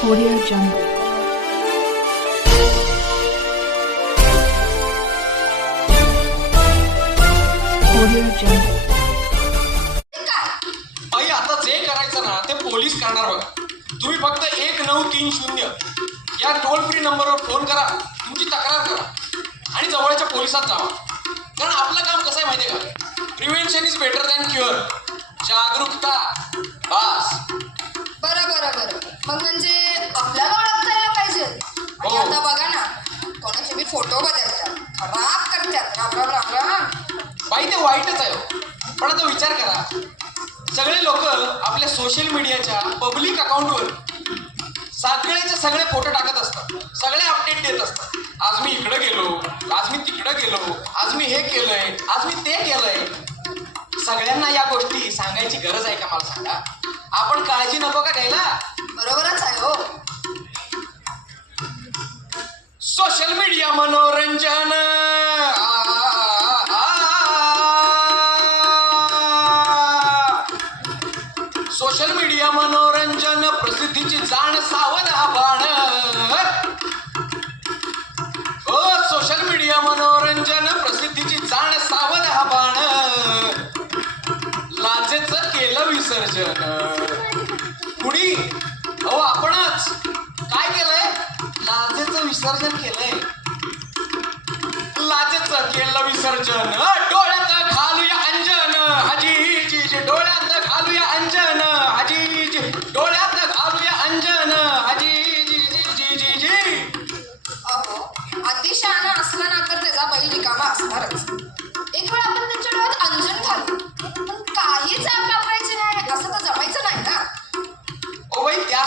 Audio Jungle. Audio Jungle. बाई आता जे करायचं ना ते पोलीस करणार बघा. तुम्ही फक्त एक नऊ तीन शून्य या टोल फ्री नंबरवर फोन करा तुमची तक्रार करा आणि जवळच्या पोलिसात जावा. कारण आपलं काम कसं आहे माहिती आहे का? Prevention is better than cure जागरूकता. बास. वाईटच आहे हो. पण आता विचार करा. सगळे लोक आपल्या सोशल मीडियाच्या पब्लिक अकाउंटवर सगळेचे सगळे फोटो टाकत असतात. सगळे अपडेट देत असतात. आज मी इकडे गेलो आज मी तिकडे गेलो आज मी हे केलंय आज मी ते केलंय. सगळ्यांना या गोष्टी सांगायची गरज आहे का मला सांगा? आपण काळजी नको का घ्यायला? बरोबरच आहे हो. सोशल मीडिया मनोरंजन. कुणी? अहो आपणच. काय केलंय? लाजेचं विसर्जन केलंय. लाजेचं केलं विसर्जन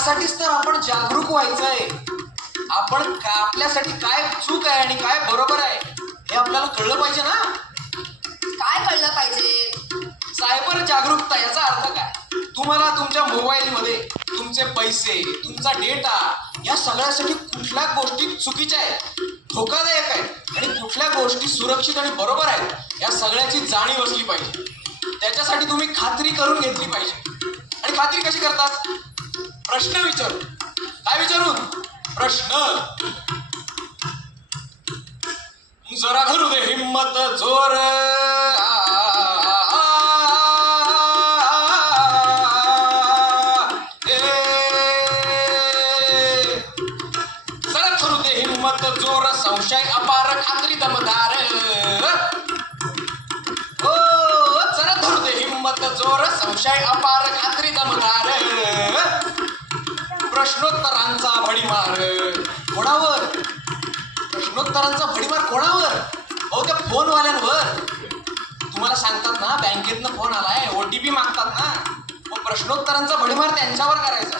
त्यासाठीच तर आपण जागरूक व्हायचंय. आपण का आपल्यासाठी काय चूक आहे आणि काय बरोबर आहे हे आपल्याला कळलं पाहिजे ना? काय कळलं पाहिजे? सायबर जागरूकता याचा अर्थ काय? तुम्हाला तुमच्या मोबाईलमध्ये तुमचे पैसे तुमचा डेटा या सगळ्यासाठी कुठल्या गोष्टी चुकीच्या आहेत धोकादायक आहेत आणि कुठल्या गोष्टी सुरक्षित आणि बरोबर आहेत या सगळ्याची जाणीव असली पाहिजे. त्याच्यासाठी तुम्ही खात्री करून घेतली पाहिजे. आणि खात्री कशी करतात? प्रश्न विचारू. काय विचारू? प्रश्न. जरा घरू दे हिम्मत जोर दे हिम्मत जोर संशय अपार खात्री दमदार. ओ जरा धरू दे हिम्मत जोर संशय अपार खात्री दमदार. प्रश्नोत्तरांचा भडीमार. कोणावर? प्रश्नोत्तरांचा भडीमार कोणावर? अहो त्या फोनवाल्यांवर. तुम्हाला सांगतात ना बँकेतनं फोन आलाय ओ टी पी मागतात ना. मग प्रश्नोत्तरांचा भडीमार त्यांच्यावर करायचा.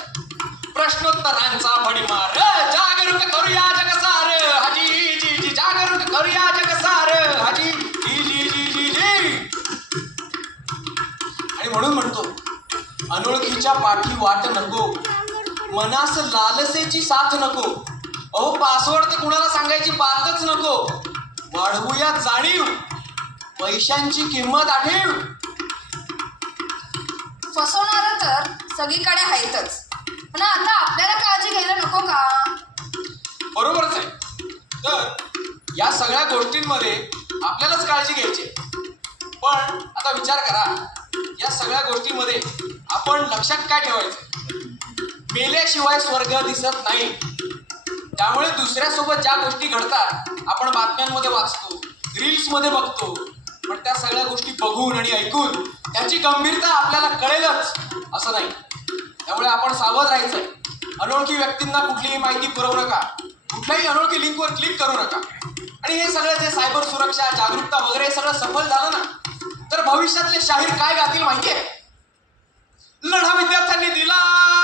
प्रश्नोत्तरांचा भडीमार. जागरूक करूया जगसार. हाजी जी जी जागरूक करूया जगसार. हाजी जी जी जी जी जी. आणि म्हणून म्हणतो अनोळखीच्या पाठी वाट नको मनास लालसेची साथ नको. अहो पासवर्ड तर कुणाला सांगायची बातच नको. वाढवूया जाणीव. पैशांची किंमत आठीव फसवणार तर सगळीकडे आहेतच. पण आता आपल्याला काळजी घ्यायला नको का? बरोबरच आहे तर या सगळ्या गोष्टींमध्ये आपल्यालाच काळजी घ्यायची. पण आता विचार करा या सगळ्या गोष्टींमध्ये आपण लक्षात काय ठेवायचं? मेल्याशिवाय स्वर्ग दिसत नाही. त्यामुळे दुसऱ्यासोबत ज्या गोष्टी घडतात आपण बातम्यांमध्ये वाचतो रील्समध्ये बघतो. पण त्या सगळ्या गोष्टी बघून आणि ऐकून त्याची गंभीरता आपल्याला कळेलच असं नाही. त्यामुळे आपण सावध राहायचंय अनोळखी व्यक्तींना कुठलीही माहिती पुरवू नका. कुठल्याही अनोळखी लिंकवर क्लिक करू नका. आणि हे सगळं जे सायबर सुरक्षा जागरूकता वगैरे सगळं सफल झालं ना तर भविष्यातले शाहीर काय गातील माहितीये लढा विद्यार्थ्यांनी दिला!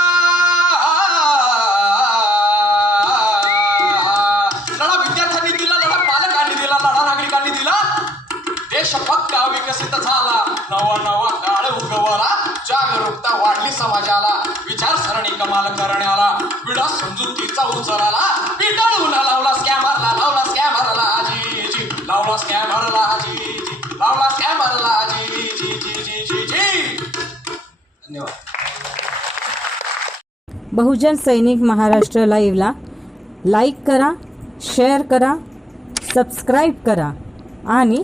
देश पक्का विकसित झाला. नवा नवा काळ उगवला. जागरूकता वाढली समाजाला. विचारसरणी कमाल करण्याला. विडा समजुतीचा उचलाला. पिटाळून लावला स्कॅमरला. लावला स्कॅमरला जी लावला स्कॅमरला जी लावला स्कॅमरला आजी जी जी जी जी जी धन्यवाद. बहुजन सैनिक महाराष्ट्र लाईव्हला लाईक करा शेअर करा सबस्क्राईब करा आणि